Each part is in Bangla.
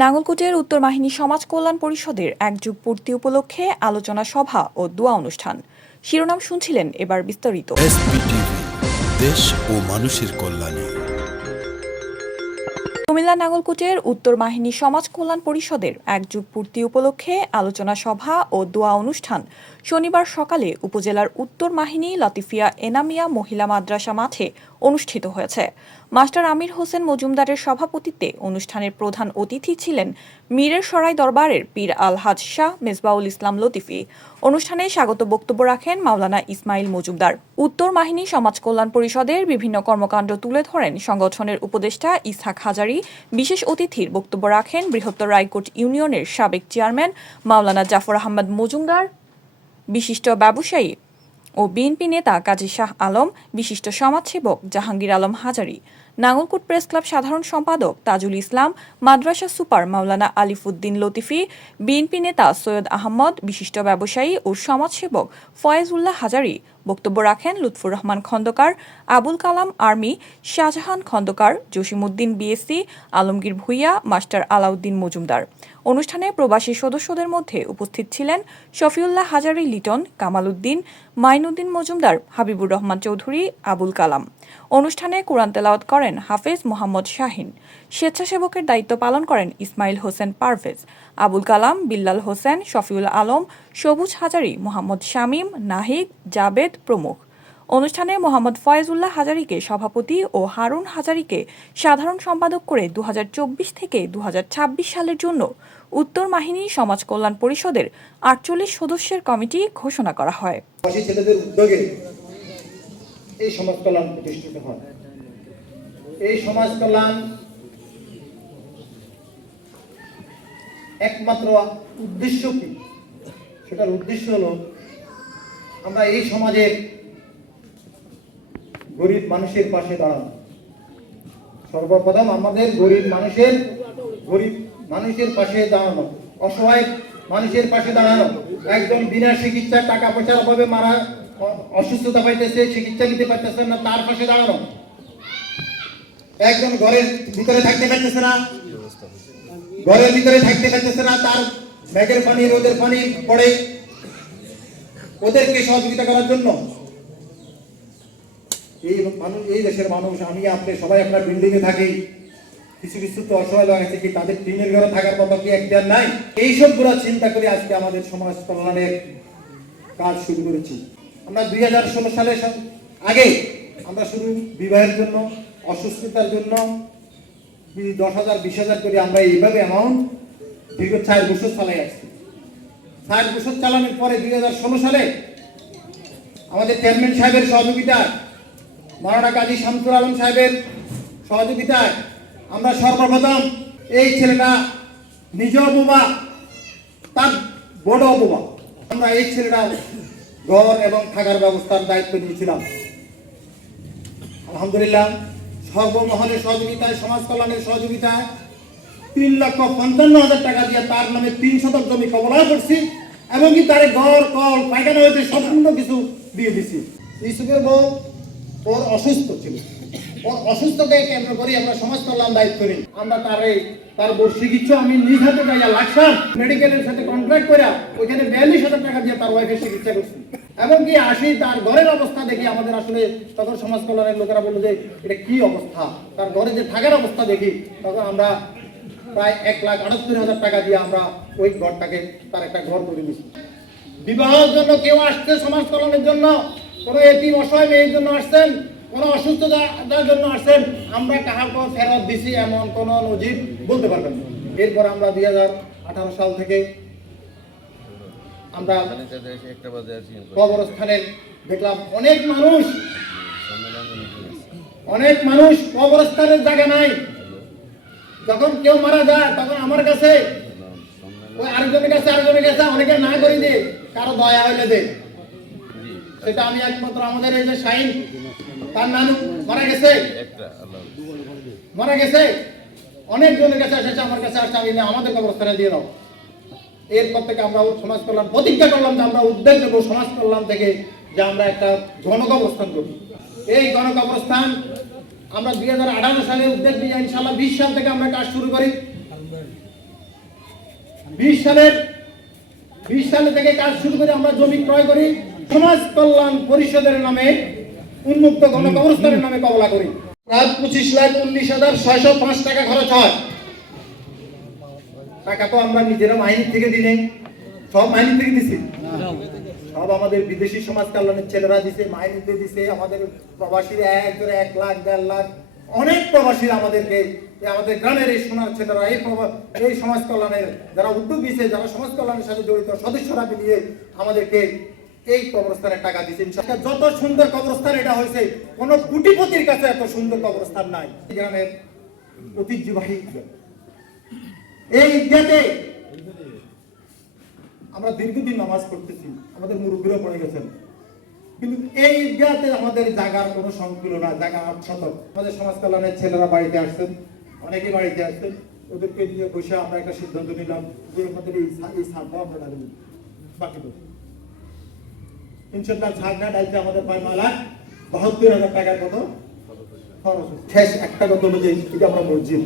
নাঙ্গলকোটের উত্তর বাহিনী সমাজ কল্যাণ পরিষদের এক যুগ পূর্তি উপলক্ষে আলোচনা সভা ও দোয়া অনুষ্ঠান। শিরোনাম শুনছিলেন, এবার বিস্তারিত। দেশ ও মানুষের কল্যাণে। কুমিল্লা নাঙ্গলকোটের উত্তর বাহিনী সমাজ কল্যাণ পরিষদের এক যুগ পূর্তি উপলক্ষে আলোচনা সভা ও দোয়া অনুষ্ঠান শনিবার সকালে উপজেলার উত্তর বাহিনী লতিফিয়া এনামিয়া মহিলা মাদ্রাসা মাঠে অনুষ্ঠিত হয়েছে। মাস্টার আমির হোসেন মজুমদারের সভাপতিত্বে অনুষ্ঠানের প্রধান অতিথি ছিলেন মীরের সরাই দরবারের পীর আল হাজ শাহ মেজবাউল ইসলাম লতিফি। অনুষ্ঠানে স্বাগত বক্তব্য রাখেন মাওলানা ইসমাইল মজুমদার। উত্তর বাহিনী সমাজ কল্যাণ পরিষদের বিভিন্ন কর্মকাণ্ড তুলে ধরেন সংগঠনের উপদেষ্টা ইসহাক হাজারী। বিশেষ অতিথির বক্তব্য রাখেন বৃহত্তর রায়কোট ইউনিয়নের সাবেক চেয়ারম্যান মাওলানা জাফর আহমদ মজুমদার, বিশিষ্ট ব্যবসায়ী ও বিএনপি নেতা কাজী শাহ আলম, বিশিষ্ট সমাজসেবক জাহাঙ্গীর আলম হাজারী, নাঙ্গলকোট প্রেস ক্লাব সাধারণ সম্পাদক তাজুল ইসলাম, মাদ্রাসা সুপার মাওলানা আলিফউদ্দিন লতিফি, বিএনপি নেতা সৈয়দ আহমদ, বিশিষ্ট ব্যবসায়ী ও সমাজসেবক ফয়েজ উল্লাহ হাজারী। বক্তব্য রাখেন Lutfur Rahman Khandakar, Abul Kalam army, Shahjahan Khandakar, Jasimuddin BSc, Alamgir Bhuiyan, master Alauddin Majumdar. অনুষ্ঠানে প্রবাসী সদস্যদের মধ্যে উপস্থিত ছিলেন শফিউল্লাহ হাজারী লিটন, কামাল উদ্দিন, মাইনুদ্দিন মজুমদার, হাবিবুর রহমান চৌধুরী, আবুল কালাম। অনুষ্ঠানে কোরআন তেলাওয়াত করেন হাফেজ মোহাম্মদ শাহিন। স্বেচ্ছাসেবকের দায়িত্ব পালন করেন ইসমাইল হোসেন পারভেজ, আবুল কালাম, বিল্লাল হোসেন, শফিউল আলম, সবুজ হাজারী, মোহাম্মদ শামীম, নাহিদ, জাবেদ প্রমুখ। অনুষ্ঠানে মোহাম্মদ ফয়েজুল্লাহ হাজারীকে সভাপতি ও হারুন হাজারীকে সাধারণ সম্পাদক করে 2024 থেকে 2026 সালের জন্য উত্তর বাহিনী সমাজ কল্যাণ পরিষদের 48 সদস্যের কমিটি ঘোষণা করা হয়। ছেলেদের উদ্যোগে এই সমাজ কল্যাণ প্রতিষ্ঠিত হয়। এই সমাজ কল্যাণ একমাত্র উদ্দেশ্য কি? সেটার উদ্দেশ্য হলো আমরা এই সমাজের গরিব মানুষের পাশে দাঁড়ানো। সর্বপ্রথম আমাদের গরিব মানুষের পাশে দাঁড়ানো, অসহায় মানুষের পাশে দাঁড়ানো। একজন বিনা চিকিৎসা, টাকা পয়সার অভাবে মারা অসুস্থতা পাইতেছে, চিকিৎসা নিতে পারতেছে না, তার পাশে দাঁড়ানো। একজন ঘরের ভিতরে থাকতে পারতেছে না, তার ব্যাগের পানি, রোদের পানি পড়ে, ওদেরকে সহযোগিতা করার জন্য এই দেশের মানুষ, আমি আপনি সবাই আপনার বিল্ডিং এ থাকি, কিছু কিছু তো অসহায় আছে কি, তাদের টিনের ঘরে থাকার মতো কি একজন নাই? এইসব গুলো চিন্তা করে আজকে আমাদের সমাজ কল্যাণের কাজ শুরু করেছি। আমরা 2016 সালের আগে আমরা শুধু বিবাহের জন্য, অসুস্থতার জন্য 10,000 20,000 করে আমরা এইভাবে অ্যামাউন্ট দীর্ঘ 4 বছর চালাই আসছি। 4 বছর চালানোর পরে 2016 সালে আমাদের চেয়ারম্যান সাহেবের সহযোগিতায়, মাওলানা কাজী শামসুল আলম সাহেবের সহযোগিতায় আমরা সর্বপ্রথম, এই ছেলেটা নিজেও বোবা, তার বড় বোবা, আমরা এই ছেলেটা ঘর এবং থাকার ব্যবস্থার দায়িত্ব নিয়েছিলাম। আলহামদুলিল্লাহ, সর্বমহলের সহযোগিতায়, সমাজ কল্যাণের সহযোগিতায় 3,55,000 টাকা দিয়ে তার নামে 3 শতক জমি কবলা করছি এবং কি তার ঘর, কল, পায়খানা হইতে সম্পূর্ণ কিছু দিয়ে দিছি। ইসুফের বউ ওর অসুস্থ ছিল, ওর অসুস্থতাকে কেন্দ্র করে আমরা সমাজ কল্যাণ দায়িত্ব নিই। আমরা তার বউ চিকিৎসা আমি নিজ হাতে যাইয়া লাকসাম মেডিকেলের সাথে কন্ট্রাক্ট করে ওইখানে 42,000 টাকা দিয়ে তার ওয়াইফের চিকিৎসা করছি। এবং কি আসি তার ঘরের অবস্থা দেখি আমাদের আসলে তখন সমাজ কল্যাণের লোকেরা বললো যে এটা কি অবস্থা, তার ঘরে যে থাকার অবস্থা দেখি, তখন আমরা প্রায় 1,78,000 টাকা দিয়ে আমরা ওই ঘরটাকে তার একটা ঘর করে দিচ্ছি। বিবাহের জন্য কেউ আসছে, সমাজ কল্যাণের জন্য, কোনো এতিম অসহায় মেয়ের জন্য আসছেন, কোনো অসুস্থতার জন্য আসছেন, আমরা কাহাকে ফেরত দিছি এমন কোনো নজির বলতে পারবেন না। এরপর আমরা 2018 সাল থেকে আমরা কবরস্থানে দেখলাম অনেক মানুষ কবরস্থানের জায়গা নাই। যখন কেউ মারা যায় তখন আমার কাছে, ওই আরেকজনের কাছে অনেকে না করে দে, কারো দয়া হইলে দে। সেটা আমি একমাত্র আমাদের এই যে শাহিন, তার নানু মারা গেছে, অনেকজনের কাছে এসেছে, আমার কাছে আসছে, আমি আমাদের কবরস্থানে দিয়ে দাও। এরপর থেকে আমরা সমাজ কল্যাণ প্রতিজ্ঞা করলাম যে আমরা উদ্যোগ নেব সমাজ কল্যাণ থেকে, যে আমরা একটা গণকবরস্থান করব। এই গণকবরস্থান আমরা 2018 সালে উদ্যোগ নিয়ে ইনশাআল্লাহ 20 সাল থেকে আমরা কাজ শুরু করি। 20 সালে থেকে কাজ শুরু করে আমরা জমি ক্রয় করি, সমাজ কল্যাণ পরিষদের নামে উন্মুক্ত গণকবরস্থানের নামে কবলা করি। প্রায় 25,19,605 টাকা খরচ হয়। টাকা তো আমরা নিজেরা মাইনের থেকে দিই নাই, সব মাইনের থেকে দিছি, সব আমাদের বিদেশি সমাজ কল্যাণের ছেলেরা দিছে, মাইনিতে দিছে। আমাদের প্রবাসীরা 1 লাখ 1.5 লাখ, অনেক প্রবাসীরা আমাদেরকে, আমাদের গ্রামের এই সোনার ছেলেরা এই সমাজ কল্যাণের যারা উদ্যোগ দিয়েছে, যারা সমাজ কল্যাণের সাথে জড়িত সদস্যরা মিলিয়ে আমাদেরকে এই কবরস্থানের টাকা দিচ্ছে। যত সুন্দর কবরস্থান এটা হয়েছে, কোন কোটিপতির কাছে এত সুন্দর কবরস্থান নাই। গ্রামের ঐতিহ্যবাহী এই ঈদগাতে আমরা দীর্ঘদিন নামাজ পড়তেছি, আমাদের মুরব্বীরা পড়ে গেছেন, কিন্তু এই ঈদগাতে আমাদের জায়গার কোনো সংকুল না, জায়গা 8 শতক। আমাদের সমাজ কল্যাণের ছেলেরা বাড়িতে আসছেন, অনেকেই বাড়িতে আসছেন, ওদেরকে নিয়ে বসে আমরা একটা সিদ্ধান্ত নিলাম যে আমাদের এই ছাড়টাও আমরা ডালি বাকি তো ইনশাল্লাহ ছাড় না ডালতে আমাদের 5,72,000 টাকার মতো খরচ। শেষ একটা কথা হলো যে এটা আমরা মসজিদ,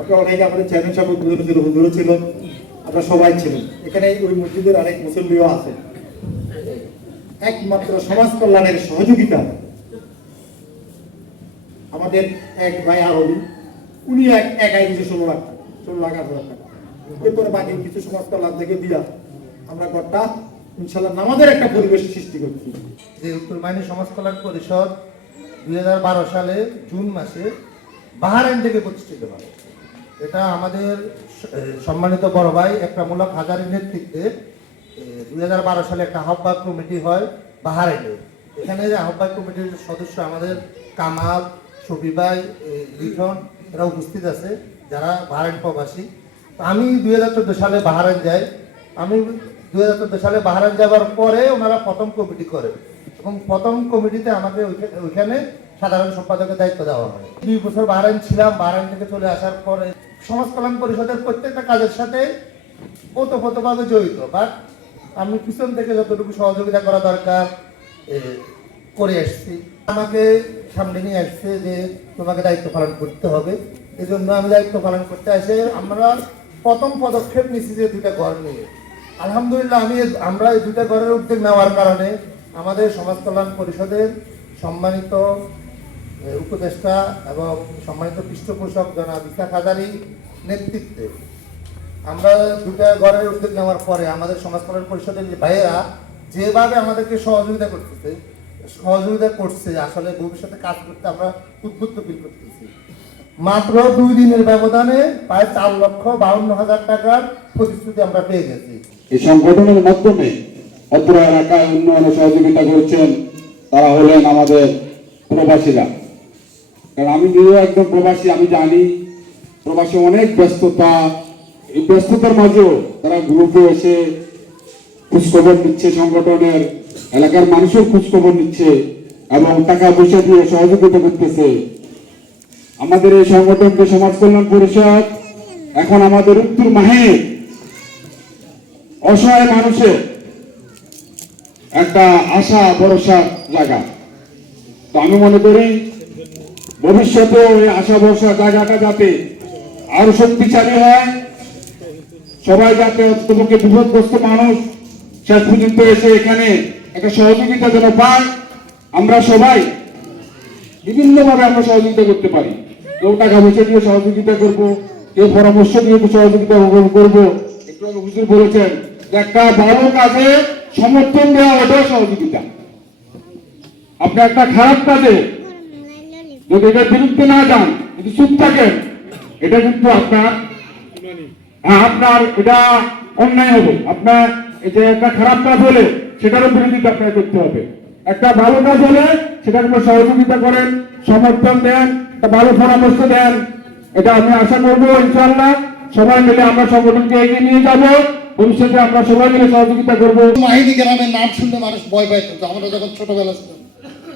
আপনারা অনেকে আমাদের চ্যানেল সাহেব বন্ধুরা ছিল, আমরা সবাই ছিলেন এখানে। ওই মসজিদের অনেক মুসল্লিও আছে। একমাত্র সমাজ কল্যাণের সহযোগিতা আমাদের এক ভাই আরবি, উনি একাই দিয়েছে 16,18,000 টাকা। এরপরে বাকি কিছু সমাজ কল্যাণ থেকে দিয়া আমরা ঘরটা ইনশাল্লাহ আমাদের একটা পরিবেশ সৃষ্টি করছি। যে উত্তর মাইনী সমাজ কল্যাণ পরিষদ 2012 সালে জুন মাসে বাহরাইন থেকে প্রতিষ্ঠিত হয়। এটা আমাদের সম্মানিত বড় ভাই একরামুল্লাহ হাজারীর নেতৃত্বে 2012 সালে একটা আহ্বায়ক কমিটি হয় বাহরাইনে। এখানে যে আহ্বায়ক কমিটির সদস্য আমাদের কামাল, শফি ভাই, লিটন এরা উপস্থিত আছে, যারা বাহরাইন প্রবাসী। তো আমি 2014 সালে বাহরাইন যাই। আমি 2014 সালে বাহরাইন যাওয়ার পরে ওনারা প্রথম কমিটি করে এবং প্রথম কমিটিতে আমাকে ওইখানে সাধারণ সম্পাদকের দায়িত্ব দেওয়া হয়। 2 বছর বাহরাইন ছিলাম। বাহরাইন থেকে চলে আসার পরে সমাজ কল্যাণ পরিষদের প্রত্যেকটা কাজের সাথে ওতপ্রোতভাবে জড়িত, বাট আমি পিছন থেকে যতটুকু সহযোগিতা করা দরকার করে আসছি। আমাকে সামনে নিয়ে আসছে যে তোমাকে দায়িত্ব পালন করতে হবে, এই জন্য আমি দায়িত্ব পালন করতে আসে আমরা প্রথম পদক্ষেপ নিচ্ছি যে 2টা ঘর নিয়ে। আলহামদুলিল্লাহ আমরা এই 2টা ঘরের উদ্যোগ নেওয়ার কারণে আমাদের সমাজ কল্যাণ পরিষদের সম্মানিত উপদেষ্টা এবং সম্মানিত পৃষ্ঠপোষক জনাব ইসহাক হাজারী নেতৃত্বে আমরা 2টা ঘরের উদ্যোগ নেওয়ার পরে আমাদের সমাজ কল্যাণ পরিষদের ভাইয়েরা যেভাবে আমাদেরকে সহযোগিতা করছে, আসলে ভবিষ্যতে কাজ করতে আমরা উদ্বুদ্ধ ফিল করতেছি। মাত্র 2 দিনের ব্যবধানে প্রায় 4,52,000 টাকার প্রতিশ্রুতি আমরা পেয়ে গেছি। এই সংগঠনের মাধ্যমে অত্র এলাকায় উন্নয়নে সহযোগিতা করছেন তারা হলেন আমাদের প্রবাসীরা। কারণ আমি নিজেও একদম প্রবাসী, আমি জানি প্রবাসী অনেক ব্যস্ততা, এই ব্যস্ততার মাঝেও তারা গ্রুপে এসে খোঁজখবর নিচ্ছে, সংগঠনের এলাকার মানুষের খোঁজখবর নিচ্ছে এবং টাকা পয়সা দিয়ে সহযোগিতা করতেছে। আমাদের এই সংগঠনকে সমাজ কল্যাণ পরিষদ এখন আমাদের উত্তর মাহে অসহায় মানুষের একটা আশা ভরসার জায়গা। তো আমি মনে করি ভবিষ্যতে এই আশা ভরসার জায়গাটা যাতে আরো শক্তিশালী হয়, সবাই যাতে অন্ততপক্ষে বিপদগ্রস্ত মানুষ শেষ পর্যন্ত এসে এখানে একটা সহযোগিতা যেন পায়। আমরা সবাই বিভিন্নভাবে আমরা সহযোগিতা করতে পারি, কেউ টাকা পয়সা দিয়ে সহযোগিতা করবো, কেউ পরামর্শ দিয়ে সহযোগিতা করবো। একটু আগে হুজুর বলেছেন যে একটা ভালো কাজে সমর্থন দেওয়া ওটাও সহযোগিতা। আপনি একটা খারাপ কাজে যদি এটার বিরুদ্ধে না যান, যদি চুপ থাকেন, এটা কিন্তু আপনার এটা অন্যায় হবে। আপনার যে একটা খারাপ কাজ হলে সেটারও বিরোধিতা আপনাকে করতে হবে। একটা ভালো কাজ হলে সেটার উপর সহযোগিতা করেন, সমর্থন দেন, একটা ভালো পরামর্শ দেন। এটা আমি আশা করবো ইনশাআল্লাহ সবাই মিলে আমরা সংগঠনকে এগিয়ে নিয়ে যাব। ভবিষ্যতে আমরা সবাই মিলে সহযোগিতা করবো। মাহিনী গ্রামের নাম শুনলে মানুষ ভয় পাইত আমরা যখন ছোটবেলা ছিলাম,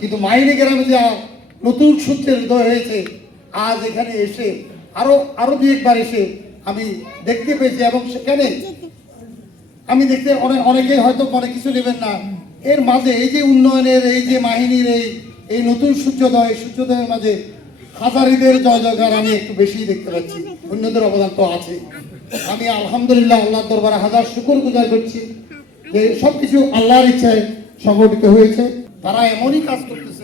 কিন্তু মাহিনী গ্রামে যা নতুন সূত্রের হৃদয় হয়েছে, আজ এখানে এসে আরো 2-1 এসে আমি দেখতে পেয়েছি এবং সেখানে আমি দেখতে অনেকেই হয়তো মনে কিছু নেবেন না, এর মাঝে এই যে উন্নয়নের এই যে মাহিনীর এই নতুন সূর্যোদয়ের মাঝে হাজারিদের জয় জয়গান আমি একটু বেশি দেখতে পাচ্ছি। অন্যদের অবদান তো আছে, আমি আলহামদুলিল্লাহ আল্লাহর দরবারে হাজার শুকর গুজার করছি যে সবকিছু আল্লাহর ইচ্ছায় সংগঠিত হয়েছে। তারা এমনই কাজ করতেছে,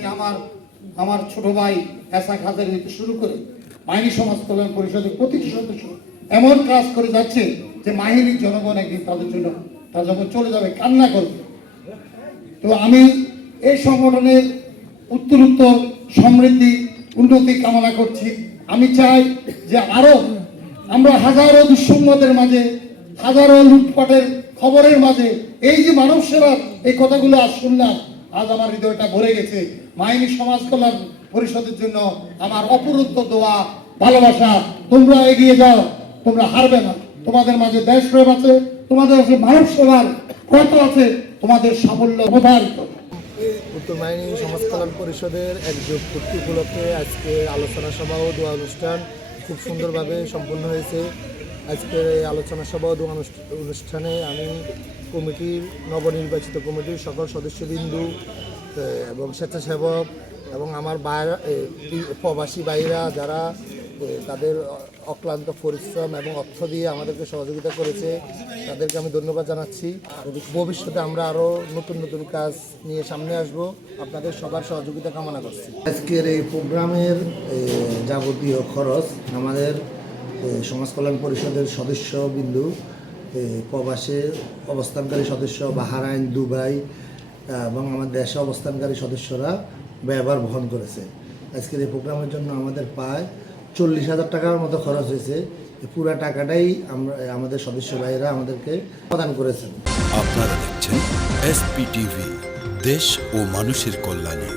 আমার ছোট ভাই এসা খাজের হইতে শুরু করে মাইনি সমাজ কল্যাণ পরিষদের প্রতিটি সদস্য এমন কাজ করে যাচ্ছে যে মাহিনীর জনগণ একদিন তাদের জন্য তারা যখন চলে যাবে কান্না করবে। তো আমি এই সংগঠনের উত্তরোত্তর সমৃদ্ধি উন্নতি কামনা করছি। আমি চাই যে আরো আমরা হাজারো দুঃসংবাদের মাঝে, হাজারো লুটপাটের খবরের মাঝে এই যে মানব সেবার এই কথাগুলো আজ শুনলাম, আজ আমার হৃদয়টা ভরে গেছে। মাইনি সমাজ কল্যাণ পরিষদের জন্য আমার অপরন্ত দোয়া, ভালোবাসা। তোমরা এগিয়ে যাও, তোমরা হারবে না। তোমাদের মাঝে দেশ প্রেম আছে, তোমাদের কাছে মানব সেবার কত আছে, তোমাদের সাফল্য অবধারিত। উত্তর মাইনী সমাজ কল্যাণ পরিষদের একযোগ পূর্তি উপলক্ষে আজকে আলোচনা সভা ও দোয়া অনুষ্ঠান খুব সুন্দরভাবে সম্পন্ন হয়েছে। আজকের এই আলোচনা সভা ও দোয়া অনুষ্ঠানে আমি কমিটির নবনির্বাচিত কমিটির সকল সদস্যবৃন্দ এবং স্বেচ্ছাসেবক এবং আমার বাইরা প্রবাসী ভাইরা যারা তাদের অক্লান্ত পরিশ্রম এবং অর্থ দিয়ে আমাদেরকে সহযোগিতা করেছে, তাদেরকে আমি ধন্যবাদ জানাচ্ছি। ভবিষ্যতে আমরা আরও নতুন নতুন কাজ নিয়ে সামনে আসব, আপনাদের সবার সহযোগিতা কামনা করছি। আজকের এই প্রোগ্রামের যাবতীয় খরচ আমাদের সমাজ কল্যাণ পরিষদের সদস্যবিন্দু, প্রবাসে অবস্থানকারী সদস্য, বাহরাইন, দুবাই এবং আমার দেশে অবস্থানকারী সদস্যরা ব্যয়ভার বহন করেছে। আজকের এই প্রোগ্রামের জন্য আমাদের প্রায় 40,000 টাকার মতো খরচ হয়েছে। পুরা টাকাটাই আমাদের সদস্য ভাইয়েরা আমাদেরকে প্রদান করেছেন। আপনারা দেখছেন SPTV, দেশ ও মানুষের কল্যাণে।